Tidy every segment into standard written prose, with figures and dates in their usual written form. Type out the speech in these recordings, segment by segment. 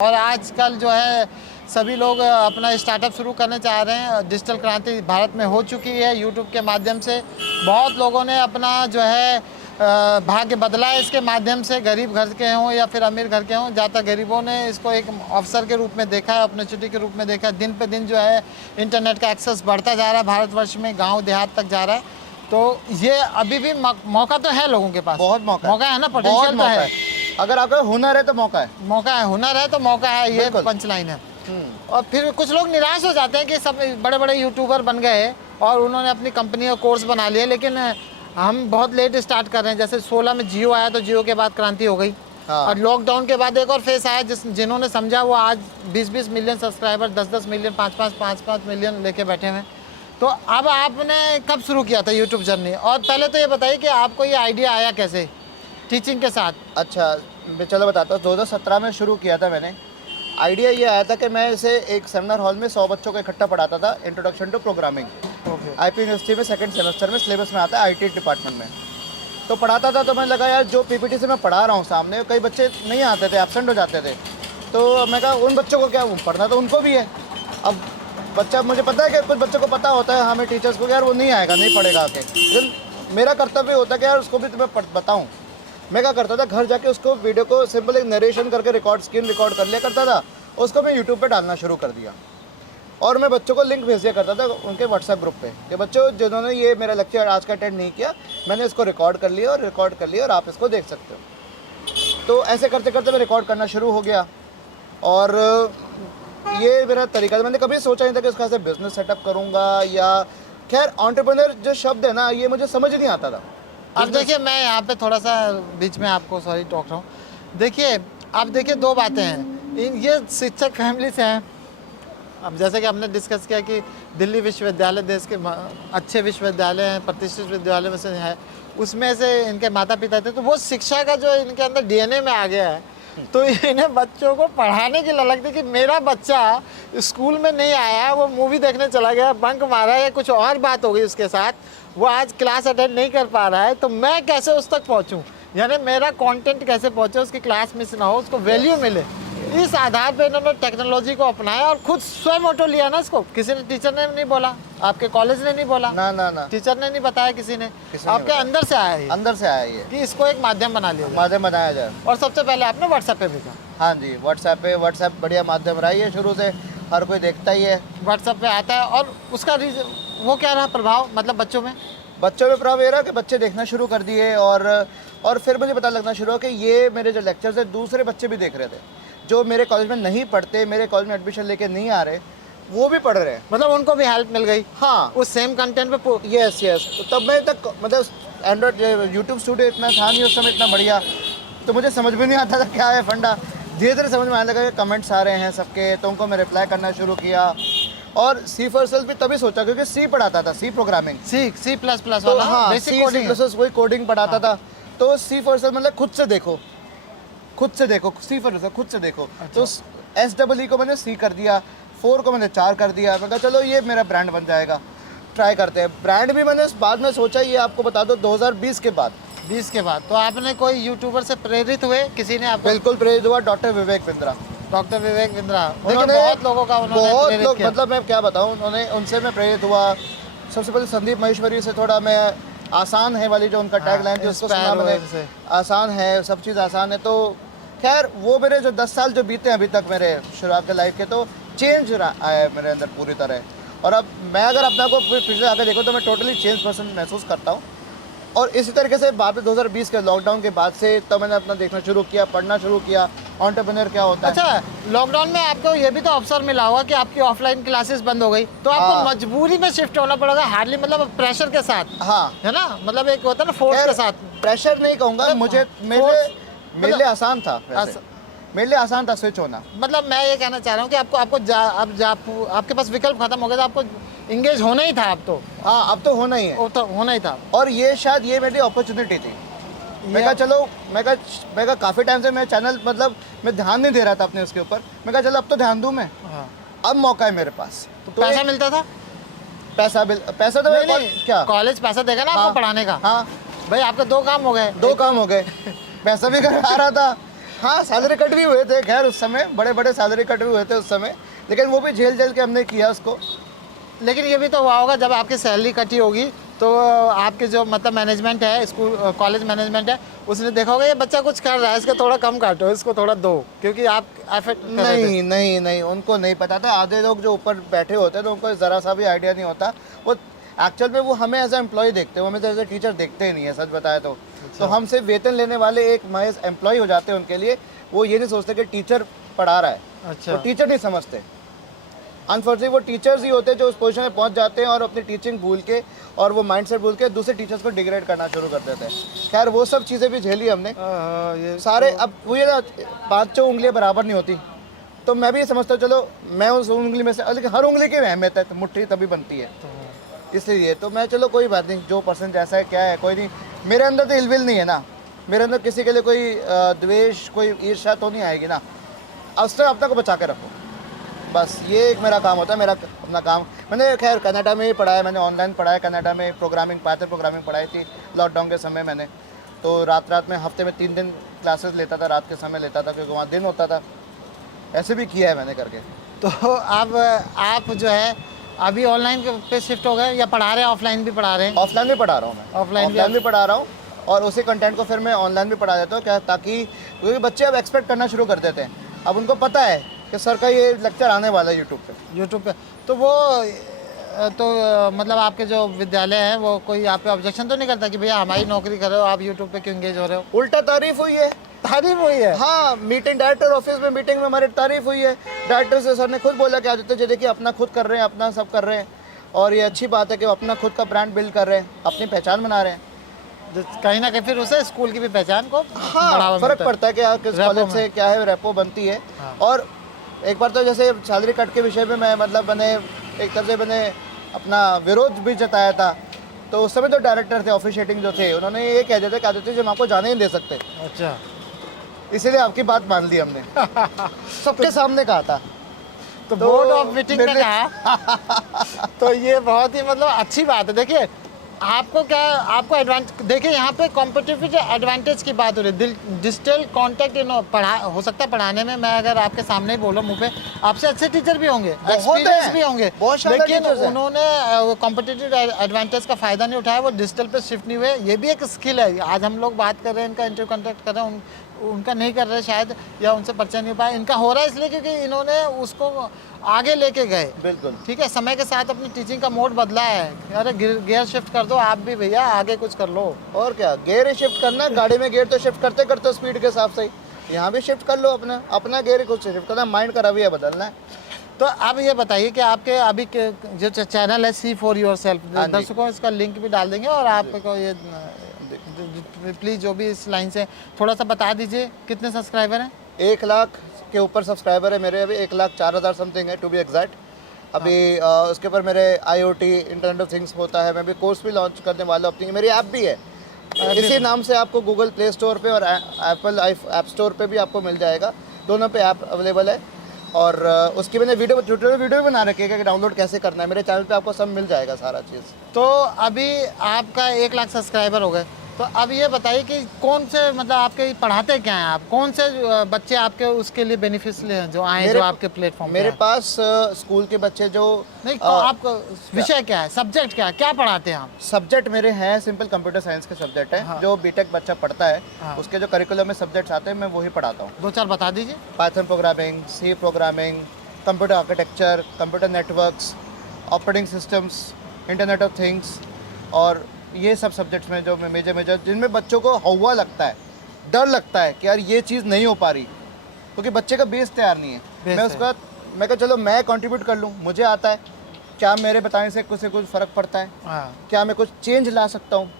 और आजकल जो है सभी लोग अपना स्टार्टअप शुरू करना चाह रहे हैं। डिजिटल क्रांति भारत में हो चुकी है यूट्यूब के माध्यम से। बहुत लोगों ने अपना जो है भाग्य बदला है इसके माध्यम से, गरीब घर के हों या फिर अमीर घर के हों। ज़्यादातर गरीबों ने इसको एक अवसर के रूप में देखा है, अपॉर्चुनिटी के रूप में देखा है। दिन पे दिन जो है इंटरनेट का एक्सेस बढ़ता जा रहा है भारतवर्ष में, गाँव देहात तक जा रहा है। तो ये अभी भी मौका तो है लोगों के पास, बहुत मौका है ना, पोटेंशियल तो है। अगर आपका हुनर है तो मौका है, हुनर है तो मौका है, ये पंच लाइन है। और फिर कुछ लोग निराश हो जाते हैं कि सब बड़े बड़े यूट्यूबर बन गए और उन्होंने अपनी कंपनी और कोर्स बना लिए, लेकिन हम बहुत लेट स्टार्ट कर रहे हैं। जैसे 16 में जियो आया तो जियो के बाद क्रांति हो गई। हाँ। और लॉकडाउन के बाद एक और फेस आया जिन्होंने समझा वो आज 20-20 मिलियन सब्सक्राइबर, 10-10 मिलियन, 5-5 मिलियन लेके बैठे हैं। तो अब आपने कब शुरू किया था यूट्यूब जर्नी? और पहले तो ये बताइए कि आपको ये आइडिया आया कैसे टीचिंग के साथ? अच्छा चलो बताता हूँ। 2017 में शुरू किया था मैंने। आइडिया ये आया था कि मैं इसे एक सेमिनार हॉल में 100 बच्चों को इकट्ठा पढ़ाता था, introduction to programming. IP university में सेकंड सेमेस्टर में सिलेबस में आता है, आईटी डिपार्टमेंट में। तो पढ़ाता था तो मैं लगा यार जो पीपीटी से मैं पढ़ा रहा हूँ सामने, कई बच्चे नहीं आते थे, एब्सेंट हो जाते थे। तो मैं कहा उन बच्चों को क्या पढ़ना तो उनको भी है। अब बच्चा, मुझे पता है कि कुछ बच्चों को पता होता है हमें टीचर्स को यार वो नहीं आएगा, नहीं पढ़ेगा आके, लेकिन मेरा कर्तव्य होता है कि यार उसको भी तुम्हें बताऊँ। मैं क्या करता था, घर जाके उसको वीडियो को सिंपल एक नरेशन करके स्क्रीन रिकॉर्ड कर लिया करता था, उसको मैं यूट्यूब पे डालना शुरू कर दिया। और मैं बच्चों को लिंक भेज दिया करता था उनके व्हाट्सएप ग्रुप पे कि बच्चों जिन्होंने ये मेरा लेक्चर आज का अटेंड नहीं किया, मैंने इसको रिकॉर्ड कर लिया और आप इसको देख सकते हो। तो ऐसे करते करते मैं रिकॉर्ड करना शुरू हो गया और ये मेरा तरीका था। मैंने कभी सोचा नहीं था कि इसका से बिजनेस सेटअप करूँगा या खैर एंटरप्रेन्योर जो शब्द है ना, ये मुझे समझ नहीं आता था। अब देखिए मैं यहाँ पे थोड़ा सा बीच में आपको सॉरी टोक रहा हूँ। देखिए अब देखिए दो बातें हैं, ये शिक्षक फैमिली से हैं। अब जैसे कि हमने डिस्कस किया कि दिल्ली विश्वविद्यालय देश के अच्छे विश्वविद्यालय हैं, प्रतिष्ठित विश्वविद्यालय में से है, उसमें से इनके माता पिता थे, तो वो शिक्षा का जो इनके अंदर डीएनए में आ गया है। तो इन्हें बच्चों को पढ़ाने की ललक थी कि मेरा बच्चा स्कूल में नहीं आया, वो मूवी देखने चला गया, बंक मारा या कुछ और बात हो गई उसके साथ, वो आज क्लास अटेंड नहीं कर पा रहा है, तो मैं कैसे उस तक पहुंचूं, यानी मेरा कंटेंट कैसे पहुंचे, उसकी क्लास मिस ना हो, उसको वैल्यू मिले। इस आधार पे इन्होंने टेक्नोलॉजी को अपनाया और खुद स्वयं ऑटो लिया ना इसको। किसी ने, टीचर ने नहीं बोला, आपके कॉलेज ने नहीं बोला, ना टीचर ने नहीं बताया, किसी ने आपके अंदर से आया है, अंदर से आया ये कि इसको एक माध्यम बना लिया, माध्यम बनाया जाए। और सबसे पहले आपने व्हाट्सएप पे भेजा। हाँ जी, व्हाट्सएप बढ़िया माध्यम रहा है, शुरू से हर कोई देखता ही है, व्हाट्सएप पे आता है। और उसका वो क्या रहा प्रभाव, मतलब बच्चों में प्रभाव ये रहा कि बच्चे देखना शुरू कर दिए और फिर मुझे पता लगना शुरू हुआ कि ये मेरे जो लेक्चर्स है दूसरे बच्चे भी देख रहे थे, जो मेरे कॉलेज में नहीं पढ़ते, मेरे कॉलेज में एडमिशन लेके नहीं आ रहे, वो भी पढ़ रहे हैं, मतलब उनको भी हेल्प मिल गई। हाँ, उस सेम कंटेंट पे। यस तो तब मैं तक मतलब एंड्रॉइड यूट्यूब स्टूडियो इतना था नहीं उस समय, इतना बढ़िया, तो मुझे समझ में नहीं आता था क्या है फंडा। धीरे धीरे समझ में आने लगा कि कमेंट्स आ रहे हैं सबके, तो उनको मैं रिप्लाई करना शुरू किया। और सी फॉर सेल्स भी तभी सोचा क्योंकि सी पढ़ाता था, C programming, C plus plus वाला, हाँ, बेसिक कोडिंग, कोडिंग पढ़ाता था। तो सी फॉर सेल्स मतलब खुद से देखो, सी फॉर सेल्स खुद से देखो। तो SEE को मैंने सी कर दिया, 4 को मैंने 4 कर दिया। मैं कहा चलो ये मेरा ब्रांड बन जाएगा, ट्राई करते हैं। ब्रांड भी मैंने बाद में सोचा, ये आपको बता दो 2020 के बाद। 20 के बाद तो आपने कोई यूट्यूबर से प्रेरित हुए, किसी ने आपको? बिल्कुल प्रेरित हुआ, डॉक्टर विवेक बिंद्रा। उन्होंने बहुत लोगों का, बहुत लोग, मतलब मैं क्या बताऊं, उनसे मैं प्रेरित हुआ। सबसे पहले संदीप महेश्वरी से थोड़ा मैं, आसान है वाली जो उनका टैग लाइन थी उसको सुना मैंने, आसान है, सब चीज़ आसान है। तो खैर वो मेरे जो 10 साल जो बीते अभी तक मेरे शुरुआत के लाइफ के, तो चेंज आया है मेरे अंदर पूरी तरह। और अब मैं अगर अपना को पिछले आगे देखो तो मैं टोटली चेंज पर्सन महसूस करता हूँ। और इसी तरीके से बाद में 2020 के लॉकडाउन के बाद से तो मैंने अपना देखना शुरू किया, पढ़ना शुरू किया, एंटरप्रेन्योर क्या होता है। अच्छा, लॉकडाउन में आपको ये भी तो अवसर मिला होगा कि आपकी ऑफलाइन क्लासेस बंद हो गई, तो आपको मजबूरी में शिफ्ट होना पड़ेगा, हार्डली मतलब प्रेशर के साथ, हाँ, है ना, मतलब एक होता है ना फोर्स के साथ। प्रेशर नहीं कहूँगा, मुझे मेरे लिए आसान था, मेरे लिए आसान था स्विच होना। मतलब मैं ये कहना चाह रहा हूँ कि आपको आपके पास विकल्प खत्म हो गया था, आपको इंगेज होना ही था। अब तो हाँ, अब तो होना ही है, तो होना ही था। और ये शायद ये मेरी अपॉर्चुनिटी थी। मैं कहा चलो, मैं कहा काफ़ी टाइम से मैं चैनल, मतलब मैं ध्यान नहीं दे रहा था अपने उसके ऊपर। मैं कहा चलो अब तो ध्यान दूँ मैं, हाँ। अब मौका है मेरे पास। तो पैसा मिलता था? पैसा तो नहीं, क्या कॉलेज पैसा देगा ना आपको पढ़ाने का? हाँ भाई आपके 2 काम हो गए। पैसा भी घर आ रहा था हाँ सैलरी कट भी हुए थे, खैर उस समय बड़े बड़े सैलरी कट भी हुए थे उस समय, लेकिन वो भी झेल के हमने किया उसको। लेकिन ये भी तो हुआ होगा जब आपकी सैलरी कटी होगी तो आपके जो मतलब मैनेजमेंट है, स्कूल कॉलेज मैनेजमेंट है, उसने देखा होगा ये बच्चा कुछ कर रहा है, इसको थोड़ा कम काटो, इसको थोड़ा दो, क्योंकि आप एफर्ट कर रहे थे। नहीं, उनको नहीं पता था। आधे लोग जो ऊपर बैठे होते हैं तो उनको ज़रा सा भी आइडिया नहीं होता। वो एक्चुअल में वो हमें एज ए एम्प्लॉय देखते हैं, वो हमें एज ए टीचर देखते ही नहीं है, सच बताए तो। तो हम सिर्फ वेतन लेने वाले एक महज एम्प्लॉय हो जाते हैं उनके लिए। वो ये नहीं सोचते कि टीचर पढ़ा रहा है, अच्छा। वो टीचर नहीं समझते। अनफॉर्चुनेटली वो टीचर्स ही होते हैं जो उस पोजीशन में पहुंच जाते हैं और अपनी टीचिंग भूल के और वो माइंडसेट भूल के दूसरे टीचर्स को डिग्रेड करना शुरू कर देते हैं। खैर वो सब चीज़ें भी झेली हमने ये सारे। अब वो ये ना 5 उंगलियां बराबर नहीं होती, तो मैं भी ये समझता हूँ चलो मैं उस उंगली में से, लेकिन हर उंगली की अहमियत है, तो मुट्ठी तभी बनती है, इसलिए तो मैं चलो कोई बात नहीं, जो पर्सन जैसा है क्या है कोई नहीं। मेरे अंदर तो इलविल नहीं है ना, मेरे अंदर किसी के लिए कोई द्वेष कोई ईर्ष्या तो नहीं आएगी ना। उससे अपना को बचा के रखो, बस ये एक मेरा काम होता है, मेरा अपना काम। मैंने खैर कनाडा में ही पढ़ाया, मैंने ऑनलाइन पढ़ाया कनाडा में, प्रोग्रामिंग पाइथन प्रोग्रामिंग पढ़ाई थी लॉकडाउन के समय मैंने। तो रात में हफ्ते में 3 दिन क्लासेस लेता था, रात के समय लेता था क्योंकि वहाँ दिन होता था। ऐसे भी किया है मैंने करके। तो अब आप जो है अभी ऑनलाइन पे शिफ्ट हो गए या पढ़ा रहे हैं, ऑफलाइन भी पढ़ा रहे हैं? ऑफलाइन भी पढ़ा रहा हूँ मैं, ऑफलाइन भी पढ़ा रहा हूँ और उसी कंटेंट को फिर मैं ऑनलाइन भी पढ़ा देता हूँ। क्या, ताकि क्योंकि बच्चे अब एक्सपेक्ट करना शुरू कर देते हैं, अब उनको पता है कि सर का ये लेक्चर आने वाला है यूट्यूब पे। तो वो मतलब आपके जो विद्यालय हैं वो कोई आप पे ऑब्जेक्शन तो नहीं करता कि भैया हमारी नौकरी कर रहे हो, आप यूट्यूब पे क्यों एंगेज हो रहे हो? उल्टा तारीफ हुई है, तारीफ हुई है। हाँ, मीटिंग डायरेक्टर ऑफिस में मीटिंग में हमारी तारीफ हुई है। डायरेक्टर से सर ने खुद बोला कि आदित्य जी देखिए अपना खुद कर रहे हैं, अपना सब कर रहे हैं और ये अच्छी बात है कि वो अपना खुद का ब्रांड बिल्ड कर रहे हैं, अपनी पहचान बना रहे हैं। कहीं ना कहीं फिर उसे स्कूल की भी पहचान को हाँ फर्क पड़ता है कि आप किस कॉलेज से क्या है रेपो बनती है। और एक बार तो जैसे सैलरी कट के विषय में मैं मतलब मैंने एक तरह से मैंने अपना विरोध भी जताया था। तो उस समय जो डायरेक्टर थे ऑफिशिएटिंग जो थे उन्होंने ये कह दिया था कि आदित्य जी हम आपको जाने ही नहीं दे सकते। अच्छा, इसीलिए आपकी बात मान ली हमने सबके सामने कहा था। तो बोर्ड ऑफ मीटिंग ने कहा तो ये बहुत ही मतलब अच्छी बात है। देखिए आपको क्या, आपको एडवांटेज देखिए यहाँ पे कॉम्पिटिटिव एडवांटेज की बात हो रही है। डिजिटल कॉन्टेक्ट पढ़ा हो सकता है पढ़ाने में, मैं अगर आपके सामने ही बोलूँ मुँह पे, आपसे अच्छे टीचर भी होंगे, एक्सपीरियंस भी होंगे, लेकिन उन्होंने कॉम्पिटिटिव एडवांटेज का फ़ायदा नहीं उठाया, वो डिजिटल पे शिफ्ट नहीं हुए। ये भी एक स्किल है। आज हम लोग बात कर रहे हैं, इनका इंटरव्यू कॉन्टेक्ट कर रहे हैं, उनका नहीं कर रहे शायद, या उनसे परिचय नहीं हो पाया। इनका हो रहा है इसलिए क्योंकि इन्होंने उसको आगे लेके गए। बिल्कुल ठीक है, समय के साथ अपनी टीचिंग का मोड बदला है। अरे गियर शिफ्ट कर दो आप भी भैया, आगे कुछ कर लो। और क्या, गियर ही शिफ्ट करना, गाड़ी में गियर तो शिफ्ट करते करते स्पीड के हिसाब से, यहाँ भी शिफ्ट कर लो अपना गियर ही खुद से शिफ्ट करना, माइंड का रवैया बदलना है। तो अब ये बताइए कि आपके अभी के जो चैनल है C4Yourself, दर्शकों इसका लिंक भी डाल देंगे और आपको ये प्लीज़ जो भी इस लाइन से थोड़ा सा बता दीजिए कितने सब्सक्राइबर हैं? 1 लाख के ऊपर सब्सक्राइबर है मेरे, अभी 1,04,000 समथिंग है टू बी एग्जैक्ट। अभी उसके ऊपर मेरे IoT इंटरनेट ऑफ थिंग्स होता है, मैं भी कोर्स भी लॉन्च करने वाला हूँ। मेरी ऐप भी है, इसी नाम से आपको गूगल प्ले स्टोर पे और एप्पल ऐप स्टोर पे भी आपको मिल जाएगा, दोनों पे ऐप अवेलेबल है। और उसकी मैंने ट्यूटोरियल वीडियो बना रखी है कि डाउनलोड कैसे करना है, मेरे चैनल पे आपको सब मिल जाएगा सारा चीज़। तो अभी आपका 1 लाख सब्सक्राइबर हो गए, तो अब ये बताइए कि कौन से मतलब आपके पढ़ाते क्या हैं आप, कौन से बच्चे आपके उसके लिए बेनिफिट्स जो आए जो आपके प्लेटफॉर्म मेरे पास स्कूल के बच्चे जो नहीं, तो आपका विषय क्या है, सब्जेक्ट क्या पढ़ाते हैं आप? सब्जेक्ट मेरे हैं सिंपल कंप्यूटर साइंस के सब्जेक्ट है। हाँ। जो बीटेक बच्चा पढ़ता है, हाँ। उसके जो करिकुलम में सब्जेक्ट्स आते हैं मैं वही पढ़ाता हूँ। 2-4 बता दीजिए। Python programming, C programming, computer architecture, computer networks, operating systems, internet of things, और ये सब सब्जेक्ट्स में जो मेजर जिनमें बच्चों को हवा लगता है, डर लगता है कि यार ये चीज़ नहीं हो पा रही, क्योंकि बच्चे का बेस तैयार नहीं है। मैं उसके बाद मैं कहा चलो मैं कंट्रीब्यूट कर लूँ, मुझे आता है, क्या मेरे बताने से कुछ फ़र्क पड़ता है? क्या मैं कुछ चेंज ला सकता हूँ,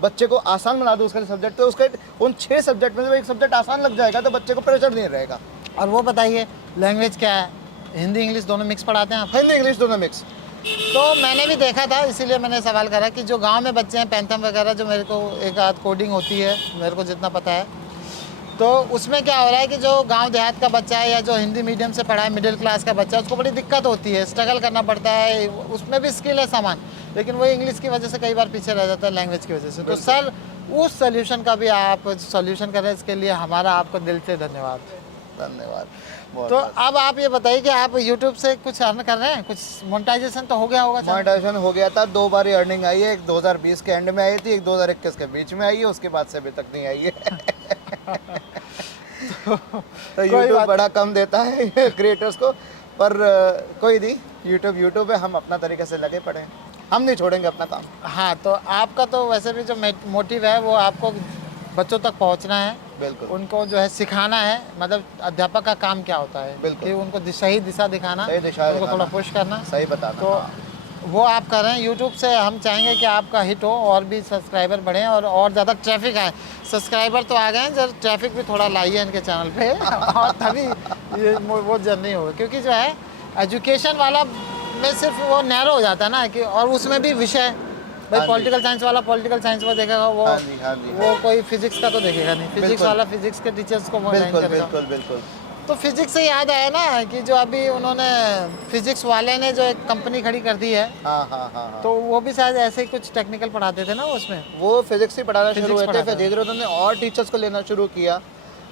बच्चे को आसान बना दूँ उसका सब्जेक्ट, तो उसके उन 6 सब्जेक्ट में से एक सब्जेक्ट आसान लग जाएगा तो बच्चे को प्रेशर नहीं रहेगा। और वो बताइए लैंग्वेज क्या है, हिंदी इंग्लिश दोनों मिक्स पढ़ाते हैं आप? हिंदी इंग्लिश दोनों मिक्स। तो मैंने भी देखा था, इसीलिए मैंने सवाल करा कि जो गांव में बच्चे हैं पैंथम वगैरह, जो मेरे को एक आध कोडिंग होती है मेरे को जितना पता है, तो उसमें क्या हो रहा है कि जो गांव देहात का बच्चा है या जो हिंदी मीडियम से पढ़ा है मिडिल क्लास का बच्चा है, उसको बड़ी दिक्कत होती है, स्ट्रगल करना पड़ता है, उसमें भी स्किल है सामान, लेकिन वो इंग्लिश की वजह से कई बार पीछे रह जाता है, लैंग्वेज की वजह से। तो सर उस सोल्यूशन का भी आप सोल्यूशन कर रहे हैं, इसके लिए हमारा आपको दिल से धन्यवाद। धन्यवाद बहुत। तो अब आप ये बताइए कि आप यूट्यूब से कुछ अर्न कर रहे हैं, कुछ मोनेटाइजेशन तो हो गया होगा? मोनेटाइजेशन हो गया था, 2 बार अर्निंग आई है, एक 2020 के एंड में आई थी, एक 2021 के बीच में आई है, उसके बाद से अभी तक नहीं आई है। तो यूट्यूब बड़ा कम देता है क्रिएटर्स को, पर कोई नहीं, यूट्यूब है, हम अपना तरीके से लगे पड़े हैं, हम नहीं छोड़ेंगे अपना काम। हाँ, तो आपका तो वैसे भी जो मोटिव है वो आपको बच्चों तक पहुंचना है, बिल्कुल उनको जो है सिखाना है, मतलब अध्यापक का काम क्या होता है बिल्कुल। कि उनको सही दिशा दिखाना, सही दिशा उनको दिखाना, थोड़ा पुश करना, सही बताना। तो वो आप कर रहे हैं। यूट्यूब से हम चाहेंगे कि आपका हिट हो और भी सब्सक्राइबर बढ़े और ज़्यादा ट्रैफिक आए। सब्सक्राइबर तो आ गए हैं, जब ट्रैफिक भी थोड़ा लाइए इनके चैनल पे और तभी ये वो जर्नी होगी, क्योंकि जो है एजुकेशन वाला में सिर्फ वो नैरो हो जाता है ना कि, और उसमें भी विषय भाई हाँ जी। पॉलिटिकल साइंस वाला पॉलिटिकल साइंस वो देखेगा, वो हाँ जी, हाँ जी, वो कोई फिजिक्स का तो देखेगा नहीं, फिजिक्स बिल्कुल। वाला फिजिक्स के टीचर्स को मॉनिटर बिल्कुल करेगा। बिल्कुल बिल्कुल। तो फिजिक्स से याद आया ना कि जो अभी उन्होंने फिजिक्स वाले ने जो एक कंपनी खड़ी कर दी है, हाँ हाँ हाँ हाँ। तो वो भी शायद ऐसे ही कुछ टेक्निकल पढ़ाते थे ना उसमें। वो फिजिक्स ही पढ़ाना शुरू Physics हुए थे, पढ़ाते फिर धीरे धीरे उन्होंने और टीचर्स को लेना शुरू किया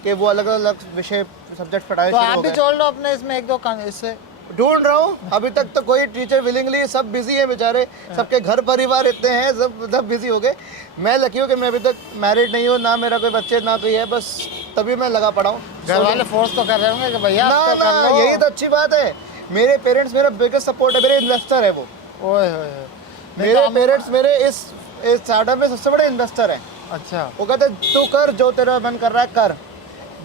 कि वो अलग अलग विषय सब्जेक्ट पढ़ाए तो शुरू आप हो भी गए। जोड़ लो अपने इसमें एक दो इससे। ढूंढ रहा हूँ, अभी तक तो कोई टीचर विलिंगली, सब बिजी है बेचारे, सबके घर परिवार इतने हैं, सब बिजी हो गए। मैं लकी हूँ कि मैं अभी तक मैरिड नहीं हूँ, ना मेरा कोई बच्चे ना कोई है, बस तभी मैं लगा पड़ा हूँ। घर वाले फोर्स तो कर रहे होंगे कि भैया ना आप तो ना, कर लो। यही तो अच्छी बात है। मेरे पेरेंट्स मेरा बिगेस्ट सपोर्ट है, मेरे इन्वेस्टर है वो। ओए होए होए। नहीं मेरे तो हम- पेरेंट्स मेरे इस स्टार्टअप में सबसे बड़े इन्वेस्टर हैं। अच्छा, वो कहते हैं, तू कर जो तेरा मन कर रहा है कर,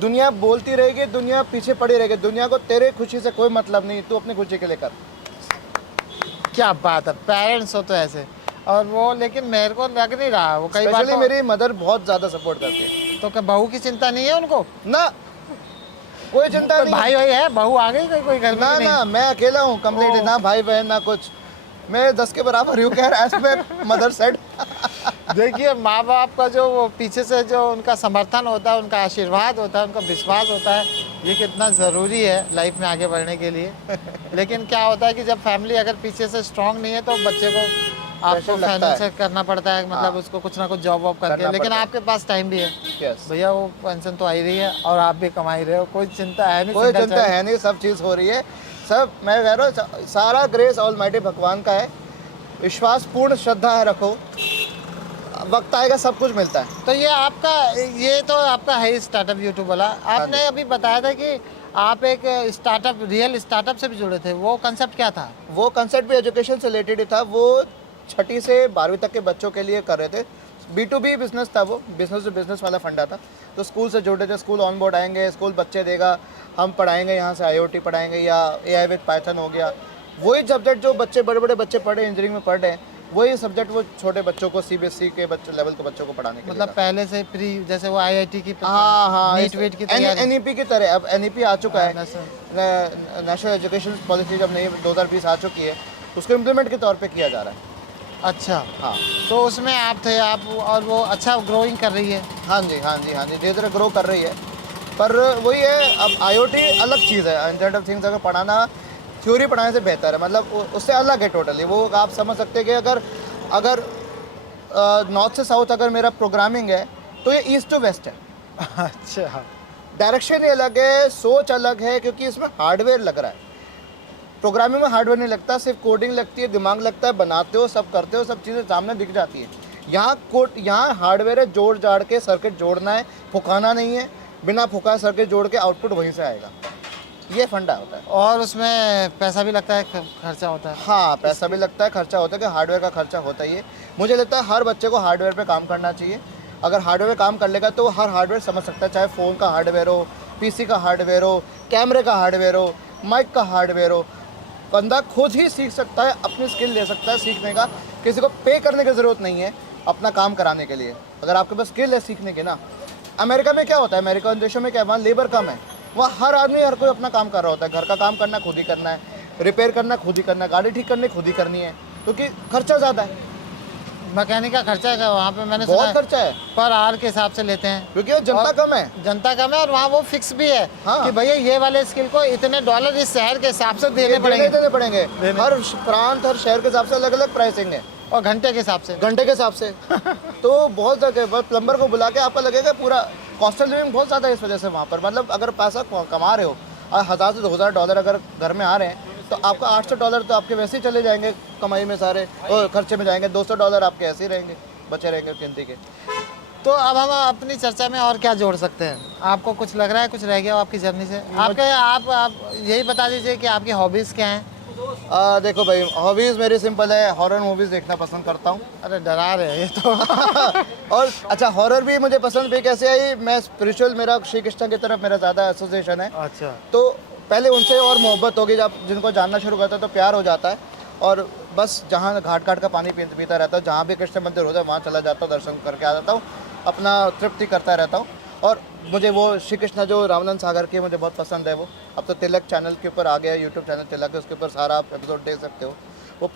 दुनिया बोलती रहेगी, दुनिया पीछे पड़ी रहेगी, दुनिया को तेरे खुशी से कोई मतलब नहीं, तू अपनी खुशी के लिए कर। क्या बात है, पेरेंट्स हो तो ऐसे। और वो लेकिन मेरे को लग नहीं रहा, वो कई बार स्पेशली तो, मेरी मदर बहुत ज्यादा सपोर्ट करती है। तो क्या बहू की चिंता नहीं है उनको? ना, कोई चिंता कोई नहीं। भाई भाई है, बहू आ गई कोई घर में ना भी नहीं? ना, मैं अकेला हूँ कंप्लीट, ओह। ना भाई बहन ना कुछ, मैं 10 के बराबर हूँ। खैर एज पे मदर सेड। देखिए, माँ बाप का जो वो पीछे से जो उनका समर्थन होता है, उनका आशीर्वाद होता है, उनका विश्वास होता है, ये कितना ज़रूरी है लाइफ में आगे बढ़ने के लिए। लेकिन क्या होता है कि जब फैमिली अगर पीछे से स्ट्रांग नहीं है तो बच्चे को आपको Pressure लगता फाइनेंस है। करना पड़ता है, मतलब हाँ। उसको कुछ ना कुछ जॉब वॉब करके। करना लेकिन पड़ता है। आपके पास टाइम भी है यस, भैया, वो पेंशन तो आ ही रही है और आप भी कमा ही रहे हो, कोई चिंता है नहीं। कोई single चिंता child। है नहीं, सब चीज़ हो रही है। सब मैं कह रहा हूँ, सारा ग्रेस ऑलमाइटी भगवान का है। विश्वास, पूर्ण श्रद्धा रखो, वक्त आएगा सब कुछ मिलता है। तो ये तो आपका है स्टार्टअप यूट्यूब वाला। आपने अभी बताया था कि आप एक स्टार्टअप, रियल स्टार्टअप से भी जुड़े थे, वो कंसेप्ट क्या था? वो कंसेप्ट भी एजुकेशन से रिलेटेड ही था। वो 6ठी से 12वीं तक के बच्चों के लिए कर रहे थे। B2B बिजनेस था, वो बिजनेस टू बिजनेस वाला फंडा था। तो स्कूल से जुड़े थे, स्कूल ऑन बोर्ड आएंगे, स्कूल बच्चे देगा, हम पढ़ाएंगे, यहाँ से IoT पढ़ाएंगे या AI विद पाइथन हो गया। वही सब्जेक्ट जो बच्चे बड़े बड़े बच्चे पढ़े, इंजीनियरिंग में पढ़ रहे हैं, वही सब्जेक्ट वो छोटे बच्चों को, CBSE के बच्चे लेवल के बच्चों को पढ़ाने के लिए मतलब था। पहले से प्री, जैसे वो IIT की हाँ हाँ, नीट वीट की तैयारी। NEP की तरह। अब NEP आ चुका है, नेशनल- नेशनल एजुकेशन पॉलिसी जब नई 2020 आ चुकी है, उसको इम्प्लीमेंट के तौर पे किया जा रहा है। अच्छा, हाँ तो उसमें आप थे, आप, और वो अच्छा ग्रोइंग कर रही है। हाँ जी हाँ जी हाँ जी, धीरे धीरे ग्रो कर रही है। पर वही है, अब IoT अलग चीज़ है। इंटरनेट ऑफ थिंग्स अगर पढ़ाना थ्योरी पढ़ाने से बेहतर है, मतलब उससे अलग है टोटली। वो आप समझ सकते हैं कि अगर नॉर्थ से साउथ अगर मेरा प्रोग्रामिंग है, तो ये ईस्ट टू वेस्ट है। अच्छा, डायरेक्शन ही अलग है, सोच अलग है, क्योंकि इसमें हार्डवेयर लग रहा है। प्रोग्रामिंग में हार्डवेयर नहीं लगता, सिर्फ कोडिंग लगती है, दिमाग लगता है, बनाते हो, सब करते हो, सब चीज़ें सामने दिख जाती हैं। यहाँ हार्डवेयर है, जोड़ जाड़ के सर्किट जोड़ना है, फुकाना नहीं है। बिना फुकाए सर्किट जोड़ के आउटपुट वहीं से आएगा। ये फंडा होता है। और उसमें पैसा भी लगता है, खर्चा होता है। हाँ, पैसा भी लगता है, खर्चा होता है, कि हार्डवेयर का खर्चा होता ही है। मुझे लगता है हर बच्चे को हार्डवेयर पे काम करना चाहिए। अगर हार्डवेयर काम कर लेगा तो वो हर हार्डवेयर समझ सकता है, चाहे फ़ोन का हार्डवेयर हो, PC का हार्डवेयर हो, कैमरे का हार्डवेयर हो, माइक का हार्डवेयर हो। बंदा खुद ही सीख सकता है, अपनी स्किल ले सकता है सीखने का। किसी को पे करने की ज़रूरत नहीं है अपना काम कराने के लिए। अगर आपके पास स्किल है सीखने की ना। अमेरिका में क्या होता है, अमेरिकन देशों में क्या, वहाँ लेबर कम है, वहाँ हर आदमी हर कोई अपना काम कर रहा होता है। घर का काम करना खुद ही करना है, रिपेयर करना खुद ही करना है, गाड़ी ठीक करनी खुद ही करनी है, क्योंकि खर्चा ज़्यादा है। मैकेनिक का खर्चा है वहाँ पे, मैंने सुना बहुत है, खर्चा है, पर आवर के हिसाब से लेते हैं, क्योंकि जनता और कम है। जनता कम है। और वहाँ वो फिक्स भी है हाँ। कि भैया ये वाले स्किल को इतने $, इस शहर के हिसाब से देने देने पड़ेंगे। पड़ेंगे। हर प्रांत, हर शहर के हिसाब से अलग अलग प्राइसिंग है। और घंटे के हिसाब से। घंटे के हिसाब से। तो बहुत जगह बस प्लम्बर को बुला के आपका लगेगा पूरा कॉस्ट ऑफ लिविंग बहुत ज़्यादा है इस वजह से वहाँ पर। मतलब अगर पैसा कमा रहे हो और $1000 से $2000 अगर घर में आ रहे हैं तो आपका $800 तो आपके वैसे ही चले जाएंगे कमाई में सारे, और खर्चे में जाएंगे। $200 आपके ऐसे ही रहेंगे, बचे रहेंगे गिनती के। तो अब हम अपनी चर्चा में और क्या जोड़ सकते हैं? आपको कुछ लग रहा है कुछ रह गया हो आपकी जर्नी से? आपके आप यही बता दीजिए कि आपकी हॉबीज़ क्या हैं? देखो भाई, हॉबीज़ मेरी सिंपल है, हॉरर मूवीज़ देखना पसंद करता हूँ। अरे डरा रहे हैं ये तो। और अच्छा, हॉरर भी मुझे पसंद भी कैसे आई, मैं स्पिरिचुअल, मेरा श्री कृष्ण की तरफ मेरा ज़्यादा एसोसिएशन है। अच्छा। तो पहले उनसे और मोहब्बत होगी, जब जिनको जानना शुरू करता है तो प्यार हो जाता है। और बस जहाँ घाट घाट का पानी पीता रहता हूँ, जहाँ भी कृष्ण मंदिर होता है वहाँ चला जाता हूँ, दर्शन करके आ जाता हूँ, अपना तृप्ति करता रहता हूँ। और मुझे वो श्री कृष्ण जो रामानंद सागर की मुझे बहुत पसंद है। वो अब तो तिलक चैनल के ऊपर आ गया, यूट्यूब चैनल तिलक है, उसके ऊपर सारा आप एपिसोड देख सकते हो। वो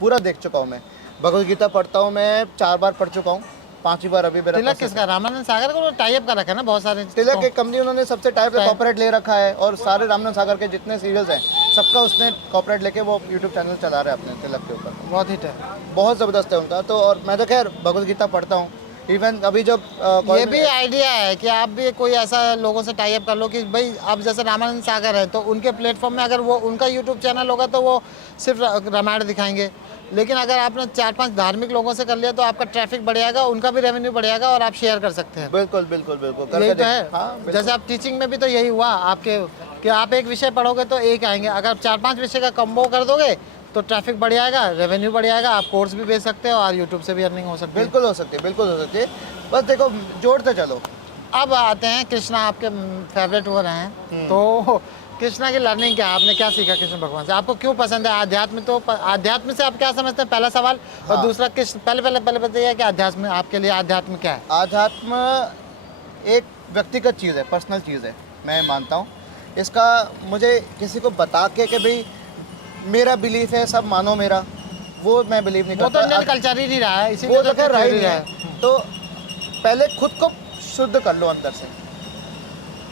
पूरा देख चुका हूँ मैं। भगवद गीता पढ़ता हूँ मैं, 4 बार पढ़ चुका हूँ, 5वीं बार अभी मेरा। तिलक किसका? रामानंद सागर को टाई अप कर रखा है ना बहुत सारे। तिलक एक कंपनी, उन्होंने सबसे टाइप का कॉर्पोरेट ले रखा है, और सारे रामानंद सागर के जितने सीरियल्स हैं सबका उसने कॉर्पोरेट लेके वो यूट्यूब चैनल चला रहे हैं अपने तिलक के ऊपर। बहुत हिट है, बहुत ज़बरदस्त है उनका। तो और मैं तो खैर भगवद गीता पढ़ता हूँ। इवन अभी जब ये भी आइडिया है कि आप भी कोई ऐसा लोगों से टाई अप कर लो कि भाई अब जैसे रामानंद सागर है तो उनके प्लेटफॉर्म में अगर वो उनका यूट्यूब चैनल होगा तो वो सिर्फ रामायण दिखाएंगे, लेकिन अगर आपने 4-5 धार्मिक लोगों से कर लिया तो आपका ट्रैफिक बढ़ जाएगा, उनका भी रेवेन्यू बढ़ जाएगा और आप शेयर कर सकते हैं। बिल्कुल बिल्कुल बिल्कुल यही तो है। हाँ, बिल्कुल। जैसे आप टीचिंग में भी तो यही हुआ आपके कि आप एक विषय पढ़ोगे तो एक आएंगे, अगर आप 4-5 विषय का कम्बो कर दोगे तो ट्रैफिक बढ़ जाएगा, रेवेन्यू बढ़ जाएगा, आप कोर्स भी बेच सकते हो और यूट्यूब से भी अर्निंग हो सकती है। बिल्कुल हो सकती है, बिल्कुल हो सकती है। बस देखो, जोड़ते चलो। अब आते हैं कृष्णा, आपके फेवरेट वो रहे हैं, तो कृष्णा की लर्निंग क्या है? आपने क्या सीखा कृष्ण भगवान से? आपको क्यों पसंद है आध्यात्म? तो आध्यात्म से आप क्या समझते हैं, पहला सवाल। और दूसरा, कृष्ण पहले बताइए कि आध्यात्म आपके लिए आध्यात्म क्या है? आध्यात्म एक व्यक्तिगत चीज़ है, पर्सनल चीज़ है, मैं मानता हूँ। इसका मुझे किसी को बता के कि भाई मेरा बिलीफ है, सब मानो मेरा, वो मैं बिलीव नहीं वो करता। तो इंडियन कल्चर ही नहीं रहा है, वो तो खैर राइट है। तो पहले खुद को शुद्ध कर लो अंदर से।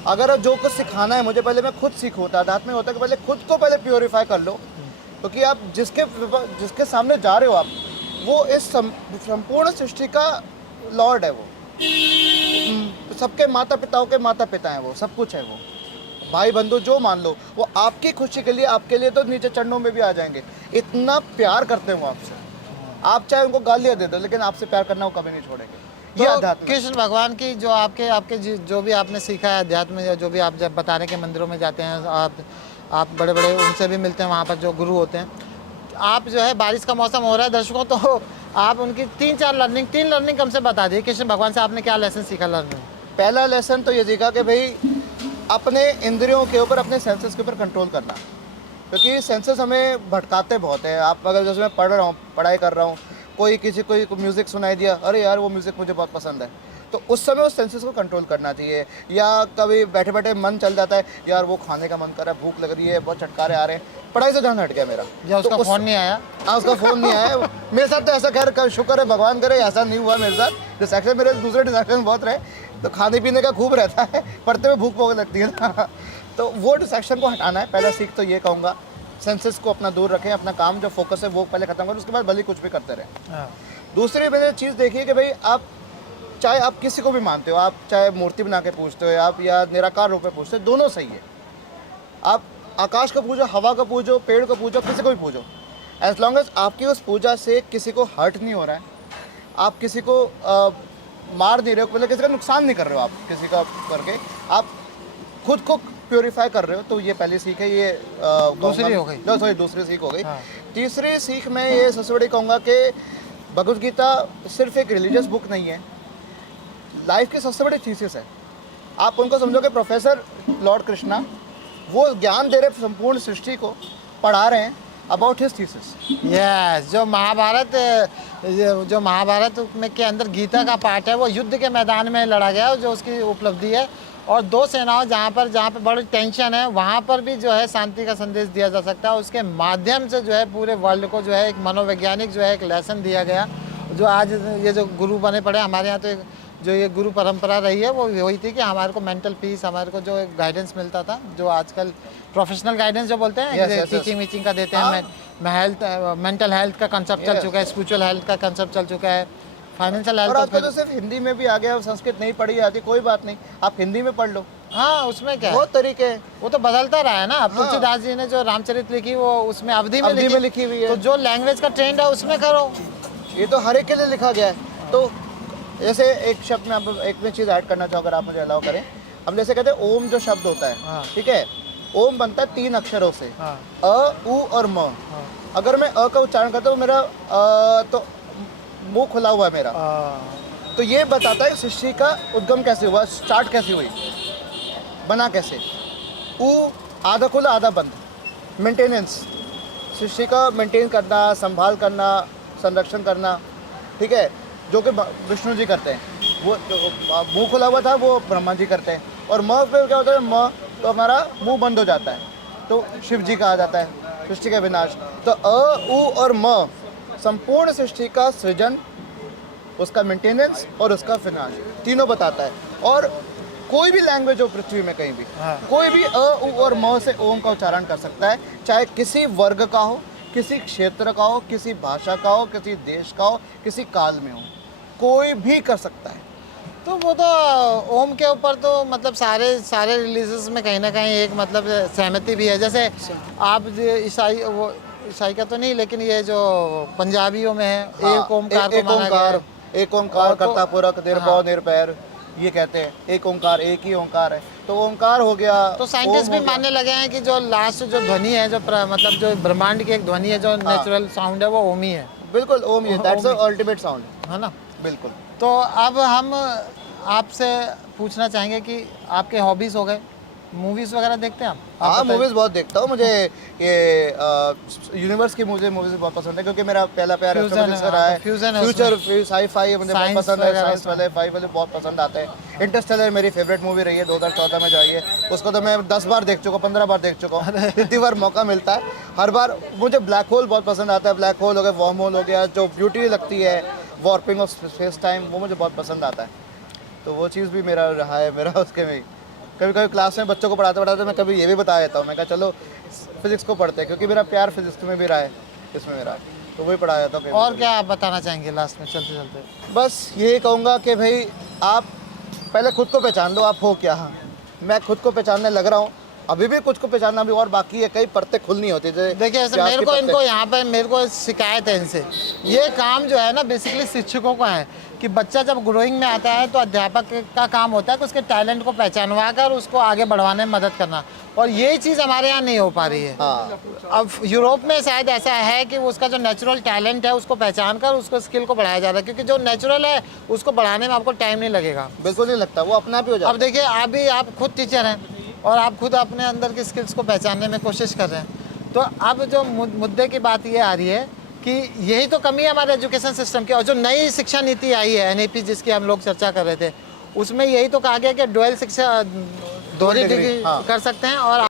अगर जो कुछ सिखाना है मुझे, पहले मैं खुद सीखूँ। आध्यात्म में होता है कि पहले खुद को पहले प्योरीफाई कर लो, क्योंकि आप जिसके सामने जा रहे हो आप, वो इस संपूर्ण सृष्टि का लॉर्ड है। वो सबके माता पिताओं के माता पिता हैं, वो सब कुछ है। वो भाई बंधु जो मान लो, वो आपकी खुशी के लिए, आपके लिए तो नीचे चरणों में भी आ जाएंगे। इतना प्यार करते हैं वो आपसे, आप चाहे उनको गालियाँ दे दो, लेकिन आपसे प्यार करना वो कभी नहीं छोड़ेंगे। ये तो अध्यात्म है। कृष्ण भगवान की जो आपके जो भी आपने सीखा है अध्यात्म, या जो भी आप जब बता रहे के मंदिरों में जाते हैं, आप बड़े बड़े उनसे भी मिलते हैं, वहाँ पर जो गुरु होते हैं, आप जो है बारिश का मौसम हो रहा है दर्शकों, तो आप उनकी 3 लर्निंग कम से बता दिए कृष्ण भगवान से। आपने क्या लेसन सीखा लर्निंग? पहला लेसन तो ये सीखा कि भाई अपने इंद्रियों के ऊपर, अपने सेंसेस के ऊपर कंट्रोल करना, क्योंकि सेंसेस हमें भटकाते बहुत है। आप अगर जैसे मैं पढ़ रहा हूँ, पढ़ाई कर रहा हूँ, कोई म्यूज़िक सुनाई दिया, अरे यार वो म्यूज़िक मुझे बहुत पसंद है, तो उस समय उस सेंसेस को कंट्रोल करना चाहिए। या कभी बैठे बैठे मन चल जाता है, यार वो खाने का मन कर रहा है, भूख लग रही है, बहुत चटकारे आ रहे हैं, पढ़ाई से ध्यान हट गया मेरा। या उसका तो फ़ोन नहीं आया? हाँ, उसका फ़ोन नहीं आया मेरे साथ। तो ऐसा खैर शुक्र है, भगवान करे ऐसा नहीं हुआ मेरे साथ। डिस्ट्रैक्शन मेरे दूसरे डिस्ट्रैक्शन बहुत रहे, तो खाने पीने का खूब रहता है, पढ़ते हुए भूख बहुत लगती है ना। तो वो डिस्ट्रैक्शन को हटाना है। पहला सीख तो ये कहूँगा, सेंसेस को अपना दूर रखें, अपना काम जो फोकस है वो पहले खत्म करें, उसके बाद भले कुछ भी करते रहें। दूसरी मैंने चीज़ देखी है कि भाई आप चाहे आप किसी को भी मानते हो, आप चाहे मूर्ति बना के पूछते हो, आप या निराकार रूप में पूछते हो, दोनों सही है। आप आकाश को पूजो, हवा को पूजो, पेड़ को पूजो, किसी को भी पूजो, एज लॉन्ग एज आपकी उस पूजा से किसी को हर्ट नहीं हो रहा है, आप किसी को मार नहीं रहे हो, मतलब किसी का नुकसान नहीं कर रहे हो, आप किसी का करके आप खुद को प्योरीफाई कर रहे हो, तो ये पहली सीख है। ये दूसरी हो गई। सॉरी, दूसरी सीख हो गई। हाँ। तीसरी सीख मैं ये सबसे बड़ी कहूँगा कि भगवद गीता सिर्फ एक रिलीजियस बुक नहीं है, लाइफ की सबसे बड़ी थीसिस है। आप उनको समझोगे प्रोफेसर लॉर्ड कृष्णा, वो ज्ञान दे रहे संपूर्ण सृष्टि को, पढ़ा रहे हैं अबाउट हिज थीसिस। यस, जो महाभारत में के अंदर गीता का पार्ट है, वो युद्ध के मैदान में लड़ा गया, जो उसकी उपलब्धि है। और 2 सेनाओं जहाँ पर बड़ी टेंशन है, वहाँ पर भी जो है शांति का संदेश दिया जा सकता है। उसके माध्यम से जो है पूरे वर्ल्ड को जो है एक मनोवैज्ञानिक जो है एक लेसन दिया गया, जो आज ये जो गुरु बने पड़े हमारे यहाँ। तो जो ये गुरु परंपरा रही है वो वही थी कि हमारे को मेंटल पीस, हमारे को जो गाइडेंस मिलता था, जो आजकल प्रोफेशनल गाइडेंस जो बोलते हैं, टीचिंग वीचिंग का देते हैं, में हेल्थ, मेंटल हेल्थ का कंसेप्ट चल Yes. चुका है, स्पिरिचुअल हेल्थ का कंसेप्ट चल चुका है, फाइनेंशियल और हेल्थ। आजकल तो सिर्फ हिंदी में भी आ गया, संस्कृत नहीं पढ़ी जाती कोई बात नहीं, आप हिंदी में पढ़ लो, हाँ, उसमें क्या है, बहुत तरीके हैं। वो तो बदलता रहा है ना। अब हाँ। तुलसीदास जी ने जो रामचरित लिखी वो उसमें अवधि में अवधि में लिखी हुई है। तो जो लैंग्वेज का ट्रेंड है उसमें करो। ये तो हर एक के लिए लिखा गया है। तो जैसे एक शब्द में अब एक में चीज़ ऐड करना चाहूँ, अगर आप मुझे अलाउ करें। हम जैसे कहते हैं ओम जो शब्द होता है, हाँ। ठीक है, ओम बनता है 3 अक्षरों से, हाँ, अ, उ और म। हाँ, अगर मैं अ का उच्चारण करता हूँ, मेरा तो मुंह खुला हुआ है मेरा, तो ये बताता है सृष्टि का उद्गम कैसे हुआ, स्टार्ट कैसे हुई, बना कैसे। उ आधा खुला आधा बंद, मेंटेनेंस, सृष्टि का मेंटेन करना, संभाल करना, संरक्षण करना, ठीक है, जो कि विष्णु जी करते हैं। वो मुंह खुला हुआ था वो ब्रह्मा जी करते हैं। और म पे क्या होता है, म तो हमारा मुंह बंद हो जाता है, तो शिव जी कहा जाता है, सृष्टि का विनाश। तो अ, उ और म संपूर्ण सृष्टि का सृजन, उसका मेंटेनेंस और उसका विनाश, तीनों बताता है। और कोई भी लैंग्वेज हो पृथ्वी में कहीं भी, हाँ। कोई भी अ, उ और म से ओम का उच्चारण कर सकता है, चाहे किसी वर्ग का हो, किसी क्षेत्र का हो, किसी भाषा का हो, किसी देश का हो, किसी काल में हो, कोई भी कर सकता है। तो वो तो ओम के ऊपर तो मतलब सारे रिलीजियस में कहीं ना कहीं एक मतलब सहमति भी है। जैसे आप ईसाई, वो ईसाई का तो नहीं, लेकिन ये जो पंजाबियों में है, एक ओमकार को एक माना गया ओंकार, है। एक ओंकार, और तो- कर्ता पुरख निर्भय हाँ। निरपैर, ये कहते हैं एक ओंकार, एक ही ओंकार है। तो ओंकार हो गया, तो साइंटिस्ट ओम भी हो गया। मानने लगे हैं कि जो लास्ट जो ध्वनि है, जो मतलब जो ब्रह्मांड की एक ध्वनि है, जो नेचुरल साउंड है, वो ओम ही है, बिल्कुल ओम, ये that's Om the ultimate sound. है ना। बिल्कुल। तो अब हम आपसे पूछना चाहेंगे कि आपके हॉबीज़ हो गए, मूवीज़ वगैरह देखते हैं आप? हाँ, बताइए। मूवीज बहुत देखता हूँ। मुझे ये यूनिवर्स की मुझे मूवीज बहुत पसंद है, क्योंकि मेरा पहला प्यार Fusion एस्ट्रोफिजिक्स से है, रहा है। तो fusion है फ्यूचर साई-फाई मुझे बहुत Science पसंद है, वगैरह साइंस वाले फाई वाले बहुत पसंद आते हैं। इंटरस्टेलर मेरी फेवरेट मूवी रही है 2014 में जो आई है, उसको तो मैं 10 बार देख चुका हूँ, 15 बार देख चुका हूँ। जितनी बार मौका मिलता है हर बार। मुझे ब्लैक होल बहुत पसंद आता है, ब्लैक होल हो गया, वर्म होल हो गया, जो ब्यूटी लगती है, वॉर्पिंग ऑफ स्पेस टाइम, वो मुझे बहुत पसंद आता है। तो वो चीज़ भी मेरा रहा है, मेरा उसके में कभी कभी क्लास में बच्चों को पढ़ाते पढ़ाते मैं कभी ये भी बता देता हूँ, मैं कहा चलो फिजिक्स को पढ़ते हैं, क्योंकि मेरा प्यार फिजिक्स में भी रहा है, इसमें मेरा, तो वही पढ़ाया जाता हूँ। और क्या आप बताना चाहेंगे लास्ट में चलते चलते? बस यही कहूँगा कि भाई आप पहले खुद को पहचान लो, आप हो क्या। हाँ, मैं खुद को पहचानने लग रहा हूँ, अभी भी कुछ को पहचानना भी और बाकी है, कई परतें खुलनी होती है। देखिए ऐसे प्याज मेरे की को परतें। इनको यहाँ पे मेरे को शिकायत है इनसे। ये काम जो है ना बेसिकली शिक्षकों का है कि बच्चा जब ग्रोइंग में आता है तो अध्यापक का काम होता है कि उसके टैलेंट को पहचानवा कर उसको आगे बढ़वाने में मदद करना, और यही चीज़ हमारे यहाँ नहीं हो पा रही है। हाँ, अब यूरोप में शायद ऐसा है कि उसका जो नेचुरल टैलेंट है उसको पहचान कर उसको स्किल को बढ़ाया जा रहा है, क्योंकि जो नेचुरल है उसको बढ़ाने में आपको टाइम नहीं लगेगा। बिल्कुल नहीं लगता, वो अपना भी हो जाता अब देखिए अभी आप खुद टीचर हैं और आप खुद अपने अंदर की स्किल्स को पहचानने में कोशिश कर रहे हैं। तो अब जो मुद्दे की बात ये आ रही है कि यही तो कमी है हमारे एजुकेशन सिस्टम की। और जो नई शिक्षा नीति आई है NEP, जिसकी हम लोग चर्चा कर रहे थे, उसमें यही तो कहा गया कि डुअल शिक्षा, दोहरी डिग्री, डिग्री हाँ। कर सकते हैं और